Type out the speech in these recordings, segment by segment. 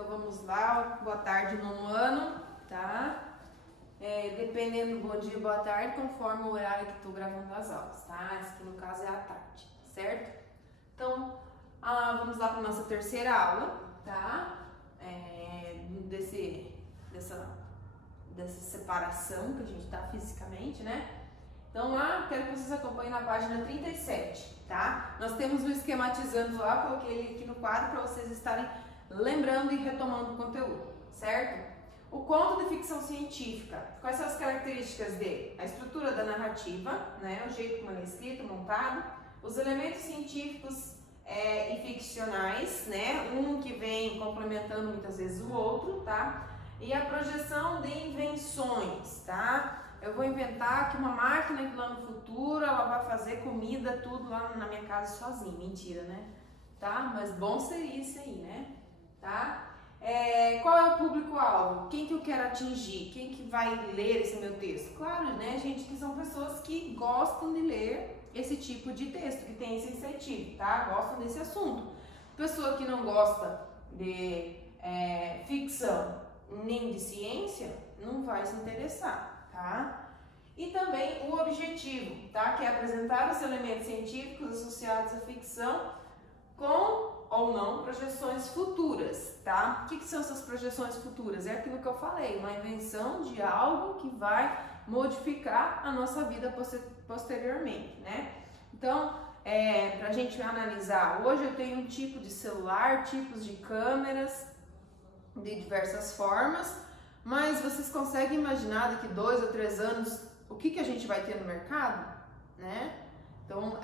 Então vamos lá, boa tarde, nono ano, tá? Dependendo do bom dia, boa tarde, conforme o horário que estou gravando as aulas, tá? Esse aqui no caso é à tarde, certo? Então, vamos lá para nossa terceira aula, tá? Dessa separação que a gente tá fisicamente, né? Então lá, quero que vocês acompanhem na página 37, tá? Nós temos o esquematizando lá, coloquei ele aqui no quadro para vocês estarem lembrando e retomando o conteúdo, certo? O conto de ficção científica, quais são as características dele? A estrutura da narrativa, né? O jeito como ele é escrito, montado, os elementos científicos e ficcionais, né? Um que vem complementando muitas vezes o outro, tá? E a projeção de invenções, tá? Eu vou inventar aqui uma máquina que lá no futuro ela vai fazer comida, tudo lá na minha casa sozinha. Mentira, né? Tá? Mas bom seria isso aí, né? Tá? Qual é o público-alvo? Quem que eu quero atingir? Quem que vai ler esse meu texto? Claro, né, gente, que são pessoas que gostam de ler esse tipo de texto, que tem esse incentivo, tá? Gostam desse assunto. Pessoa que não gosta de ficção nem de ciência, não vai se interessar, tá? E também o objetivo, tá? Que é apresentar os elementos científicos associados à ficção com ou não projeções futuras, tá? O que são essas projeções futuras? É aquilo que eu falei, uma invenção de algo que vai modificar a nossa vida posteriormente, né? Então, pra gente analisar, hoje eu tenho um tipo de celular, tipos de câmeras, de diversas formas, mas vocês conseguem imaginar daqui 2 ou 3 anos o que a gente vai ter no mercado, né? Então,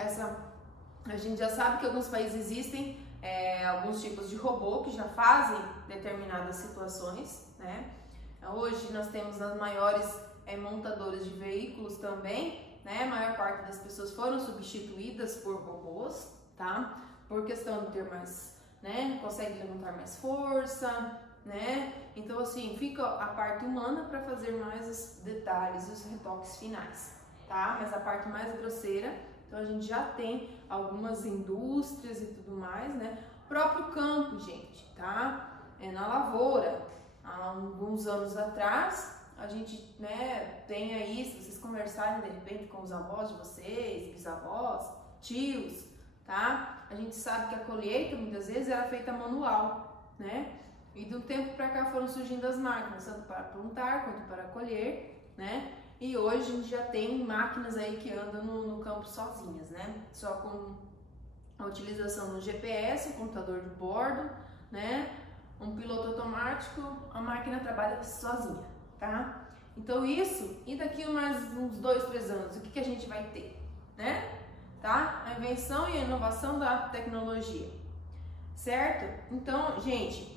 a gente já sabe que em alguns países existem alguns tipos de robô que já fazem determinadas situações, né? Hoje nós temos as maiores montadoras de veículos também, né? A maior parte das pessoas foram substituídas por robôs, tá? Por questão de ter mais, né? Consegue levantar mais força, né? Então assim, fica a parte humana para fazer mais os detalhes, os retoques finais, tá? Mas a parte mais grosseira, então a gente já tem algumas indústrias e tudo mais, né? O próprio campo, gente, tá? Na lavoura, há alguns anos atrás, a gente, né, tem aí, se vocês conversarem de repente com os avós de vocês, bisavós, tios, tá? A gente sabe que a colheita muitas vezes era feita manual, né? E de um tempo para cá foram surgindo as máquinas, tanto para plantar quanto para colher, né? E hoje a gente já tem máquinas aí que andam no campo sozinhas, né? Só com a utilização do GPS, o computador de bordo, né? Um piloto automático, a máquina trabalha sozinha, tá? Então isso, e daqui mais uns 2, 3 anos, o que a gente vai ter, né? Tá? A invenção e a inovação da tecnologia, certo? Então, gente,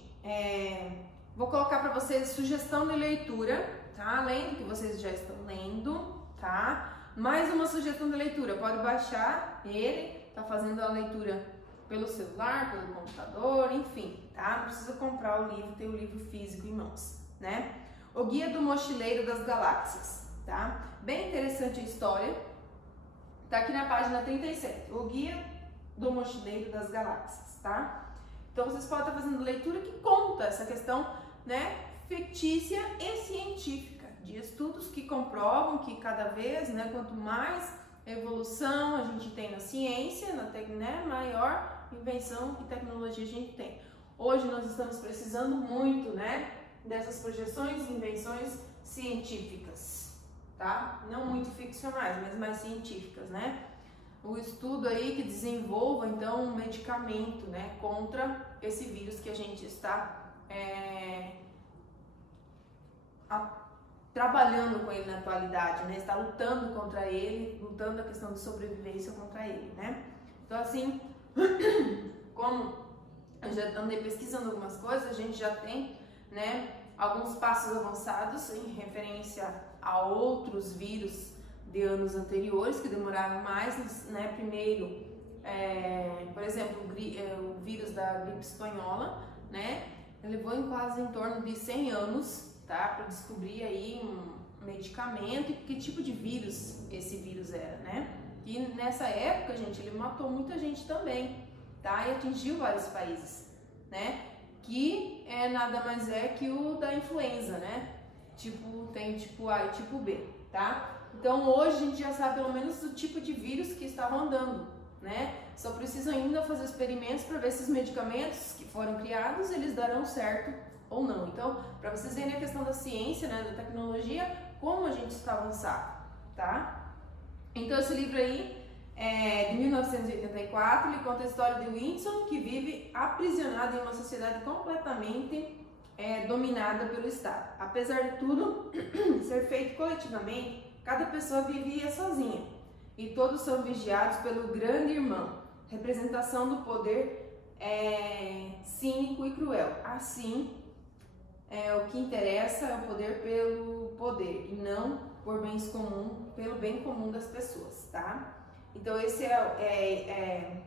vou colocar para vocês sugestão de leitura, tá? Além do que vocês já estão lendo, tá? Mais uma sugestão de leitura, pode baixar ele, tá fazendo a leitura pelo celular, pelo computador, enfim, tá? Não precisa comprar o livro, ter o livro físico em mãos, né? O Guia do Mochileiro das Galáxias, tá? Bem interessante a história, tá aqui na página 37, o Guia do Mochileiro das Galáxias, tá? Então vocês podem estar fazendo leitura que conta essa questão, né, fictícia e científica, de estudos que comprovam que cada vez, né, quanto mais evolução a gente tem na ciência, né, maior invenção e tecnologia a gente tem. Hoje nós estamos precisando muito, né, dessas projeções e invenções científicas, tá? Não muito ficcionais, mas mais científicas, né? O estudo aí que desenvolva então um medicamento, né, contra esse vírus que a gente está trabalhando com ele na atualidade, né? Está lutando contra ele, lutando a questão de sobrevivência contra ele, né? Então assim, como eu já andei pesquisando algumas coisas, a gente já tem, né, alguns passos avançados em referência a outros vírus de anos anteriores que demoraram mais, né? Primeiro, por exemplo, o vírus da gripe espanhola, né? Levou em torno de 100 anos, tá? Para descobrir aí um medicamento e que tipo de vírus esse vírus era, né? E nessa época, gente, ele matou muita gente também, tá? E atingiu vários países, né? que nada mais é que o da influenza, né? Tem tipo A e tipo B, tá? Então hoje a gente já sabe pelo menos o tipo de vírus que está rondando, né? Só precisam ainda fazer experimentos para ver se os medicamentos que foram criados, eles darão certo ou não. Então, para vocês verem a questão da ciência, né, da tecnologia, como a gente está avançado, tá? Então esse livro aí é de 1984, ele conta a história de Winston, que vive aprisionado em uma sociedade completamente dominada pelo Estado. Apesar de tudo ser feito coletivamente, cada pessoa vivia sozinha e todos são vigiados pelo grande irmão, representação do poder cínico e cruel. Assim, o que interessa é o poder pelo poder e não por bens comum, pelo bem comum das pessoas, tá? Então esse é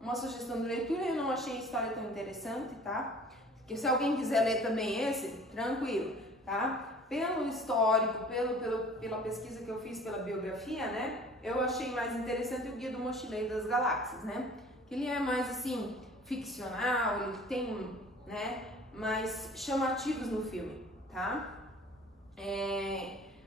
uma sugestão de leitura. Eu não achei a história tão interessante, tá? Que se alguém quiser ler também esse, tranquilo, tá? Pelo histórico, pela pesquisa que eu fiz, pela biografia, né? Eu achei mais interessante o Guia do Mochileiro das Galáxias, né? Que ele é mais assim, ficcional, ele tem, né, mais chamativos no filme, tá?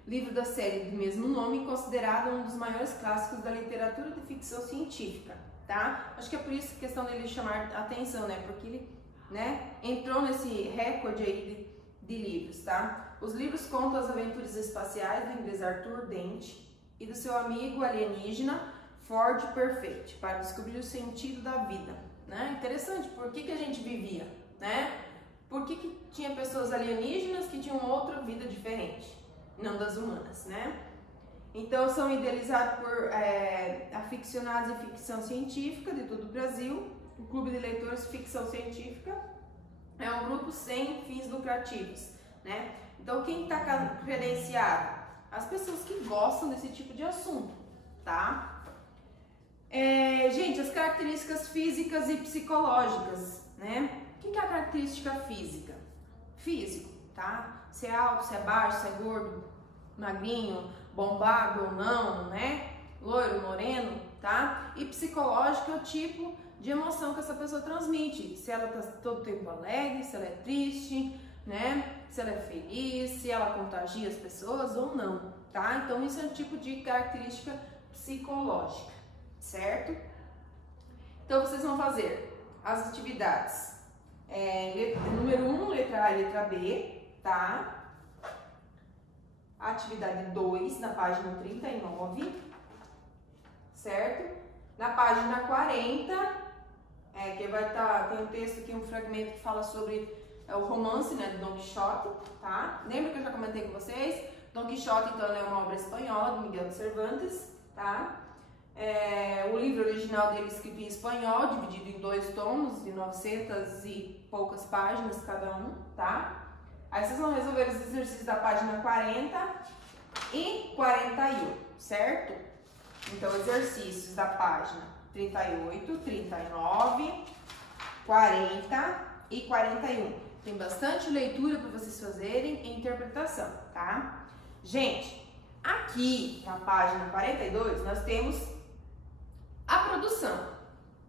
Livro da série do mesmo nome, considerado um dos maiores clássicos da literatura de ficção científica, tá? Acho que é por isso a questão dele chamar a atenção, né? Porque ele, né, entrou nesse recorde aí de livros, tá? Os livros contam as aventuras espaciais do inglês Arthur Dent e do seu amigo alienígena Ford Perfect para descobrir o sentido da vida, né? Interessante, por que a gente vivia, né? Por que tinha pessoas alienígenas que tinham outra vida diferente, não das humanas, né? Então são idealizados por aficionados em ficção científica de todo o Brasil. O Clube de Leitores Ficção Científica é um grupo sem fins lucrativos, né? Então quem está credenciado? As pessoas que gostam desse tipo de assunto, tá? Gente, as características físicas e psicológicas, né? O que é a característica física? Físico, tá? Se é alto, se é baixo, se é gordo, magrinho, bombado ou não, né? Loiro, moreno, tá? E psicológico é o tipo de emoção que essa pessoa transmite. Se ela tá todo tempo alegre, se ela é triste, né? Se ela é feliz, se ela contagia as pessoas ou não, tá? Então isso é um tipo de característica psicológica, certo? Então vocês vão fazer as atividades. Número 1, letra A e letra B, tá? Atividade 2, na página 39, certo? Na página 40, que vai tem um texto aqui, um fragmento que fala sobre o romance, né, do Dom Quixote, tá? Lembra que eu já comentei com vocês? Dom Quixote, então, é uma obra espanhola do Miguel de Cervantes, tá? O livro original dele é escrito em espanhol, dividido em 2 tomos, de 900 e poucas páginas cada um, tá? Aí vocês vão resolver os exercícios da página 40 e 41, certo? Então, exercícios da página 38, 39, 40 e 41. Tem bastante leitura para vocês fazerem e interpretação, tá? Gente, aqui na página 42 nós temos a produção,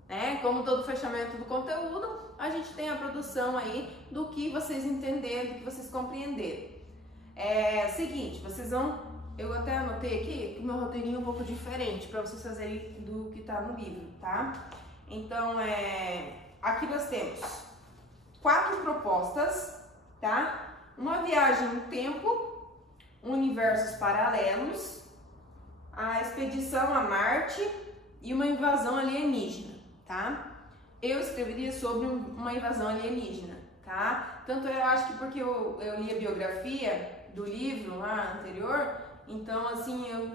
né? Como todo fechamento do conteúdo, a gente tem a produção aí do que vocês entenderam, do que vocês compreenderam. Seguinte, vocês vão... Eu até anotei aqui que o meu roteirinho é um pouco diferente para vocês fazerem do que tá no livro, tá? Então, aqui nós temos 4 propostas, tá? Uma viagem no tempo, universos paralelos, a expedição a Marte e uma invasão alienígena, tá? Eu escreveria sobre uma invasão alienígena, tá? Tanto eu acho que porque eu li a biografia do livro lá anterior, então assim eu,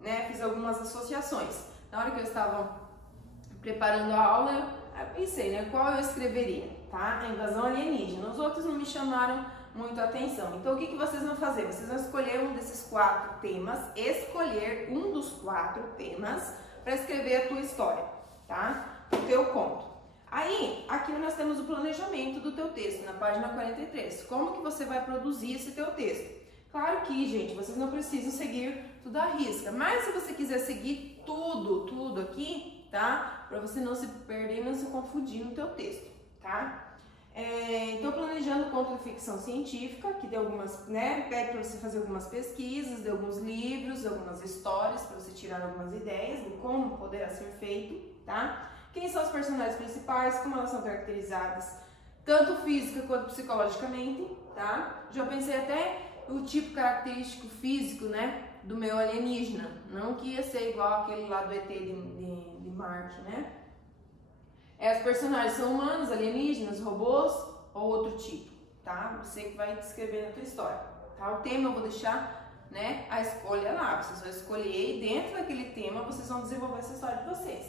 né, fiz algumas associações. Na hora que eu estava preparando a aula, eu pensei, né, qual eu escreveria, tá? A invasão alienígena. Os outros não me chamaram muito a atenção. Então o que vocês vão fazer? Vocês vão escolher um desses 4 temas, escolher um dos 4 temas para escrever a tua história, tá? O teu conto. Aí, aqui nós temos o planejamento do teu texto, na página 43. Como que você vai produzir esse teu texto? Claro que, gente, vocês não precisam seguir tudo à risca, mas se você quiser seguir tudo aqui, tá? Para você não se perder e não se confundir no teu texto, tá? conto de ficção científica, que tem algumas, né, pede para você fazer algumas pesquisas, de alguns livros, algumas histórias, para você tirar algumas ideias de como poderá ser feito, tá? Quem são os personagens principais, como elas são caracterizadas, tanto física quanto psicologicamente, tá? Já pensei até o tipo característico físico, né, do meu alienígena, não que ia ser igual aquele lá do ET de Marte, né? Os personagens são humanos, alienígenas, robôs ou outro tipo, tá? Você que vai descrever na tua história, tá? O tema eu vou deixar, né, a escolha lá, vocês vão escolher e dentro daquele tema vocês vão desenvolver essa história de vocês.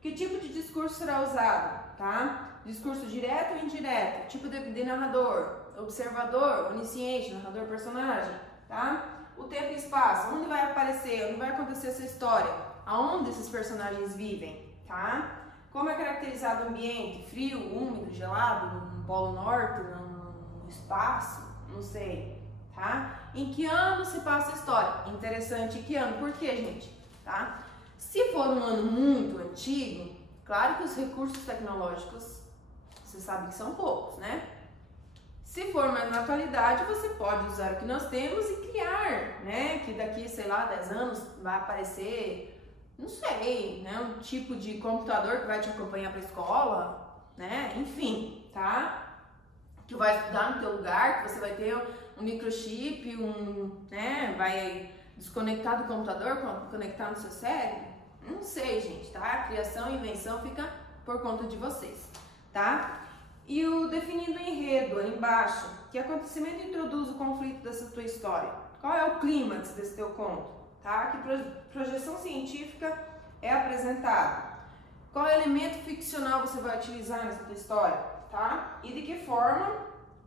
Que tipo de discurso será usado, tá? Discurso direto ou indireto, tipo de narrador, observador, onisciente, narrador, personagem, tá? O tempo e espaço, onde vai aparecer, onde vai acontecer essa história, aonde esses personagens vivem, tá? Como é caracterizado o ambiente, frio, úmido, gelado, no Polo Norte, no espaço, não sei, tá? Em que ano se passa a história? Interessante, em que ano? Por quê, gente? Tá? Se for um ano muito antigo, claro que os recursos tecnológicos, você sabe que são poucos, né? Se for mais na atualidade, você pode usar o que nós temos e criar, né? Que daqui, sei lá, 10 anos vai aparecer, não sei, né? Um tipo de computador que vai te acompanhar para a escola, né? Enfim, tá? Que vai estudar no teu lugar, que você vai ter um microchip, né? Vai desconectar do computador, conectar no seu cérebro. Não sei, gente, tá? A criação e invenção fica por conta de vocês, tá? E o definindo o enredo, ali embaixo. Que acontecimento introduz o conflito dessa tua história? Qual é o clímax desse teu conto? Tá? Que projeção científica é apresentada? Qual elemento ficcional você vai utilizar nessa tua história? Tá? E de que forma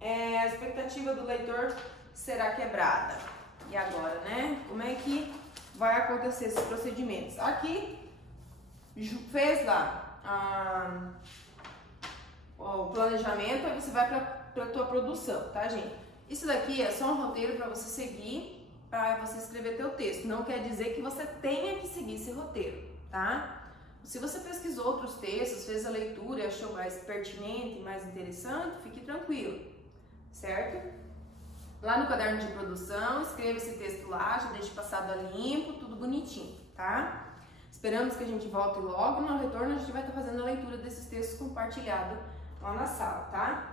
a expectativa do leitor será quebrada? E agora, né? Como é que vai acontecer esses procedimentos? Aqui, fez lá o planejamento, aí você vai para a tua produção, tá, gente? Isso daqui é só um roteiro para você seguir, para você escrever teu texto. Não quer dizer que você tenha que seguir esse roteiro, tá? Se você pesquisou outros textos, fez a leitura e achou mais pertinente, mais interessante, fique tranquilo, certo? Lá no caderno de produção, escreva esse texto lá, já deixe passado a limpo, tudo bonitinho, tá? Esperamos que a gente volte logo. No retorno a gente vai estar fazendo a leitura desses textos compartilhado lá na sala, tá?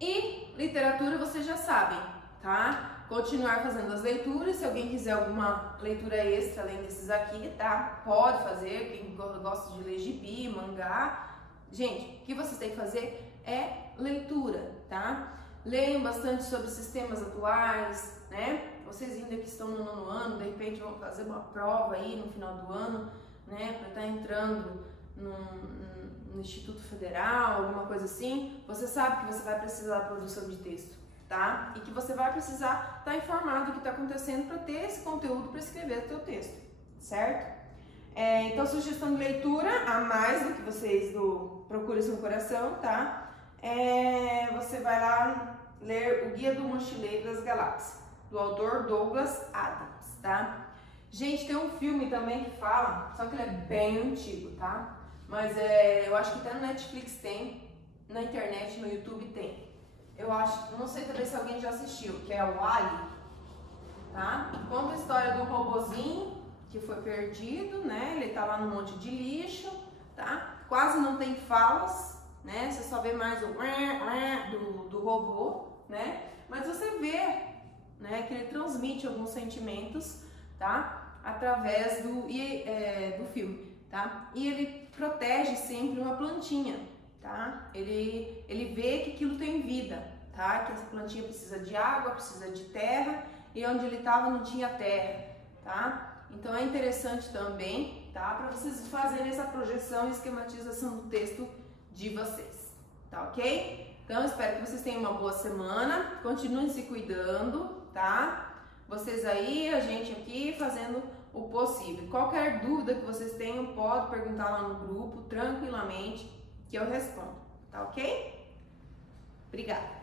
E literatura vocês já sabem, tá? Continuar fazendo as leituras, se alguém quiser alguma leitura extra além desses aqui, tá? Pode fazer, quem gosta de ler gibi, mangá. Gente, o que vocês têm que fazer é leitura, tá? Leiam bastante sobre sistemas atuais, né? Vocês ainda que estão no 9º ano, de repente vão fazer uma prova aí no final do ano, né? Para estar entrando no Instituto Federal, alguma coisa assim. Você sabe que você vai precisar da produção de texto, tá? E que você vai precisar estar informado do que está acontecendo para ter esse conteúdo para escrever o teu texto, certo? Então, sugestão de leitura, a mais do que vocês do Procure Seu Coração, tá? Você vai lá ler O Guia do Mochileiro das Galáxias, do autor Douglas Adams, tá? Gente, tem um filme também que fala, só que ele é bem antigo, tá? Mas eu acho que até no Netflix tem, na internet, no YouTube tem. Eu acho, não sei também se alguém já assistiu, que é o Ali, tá? Conta a história do robozinho que foi perdido, né? Ele tá lá no monte de lixo, tá? Quase não tem falas, né? Você só vê mais o do robô, né? Mas você vê, né, que ele transmite alguns sentimentos, tá? Através do filme, tá? E ele protege sempre uma plantinha, tá? Ele vê que aquilo tem vida, tá? Que essa plantinha precisa de água, precisa de terra, e onde ele estava não tinha terra, tá? Então é interessante também, tá? Para vocês fazerem essa projeção e esquematização do texto de vocês, tá ok? Então espero que vocês tenham uma boa semana, continuem se cuidando, tá? Vocês aí, a gente aqui fazendo o possível. Qualquer dúvida que vocês tenham, pode perguntar lá no grupo, tranquilamente, que eu respondo, tá ok? Obrigada!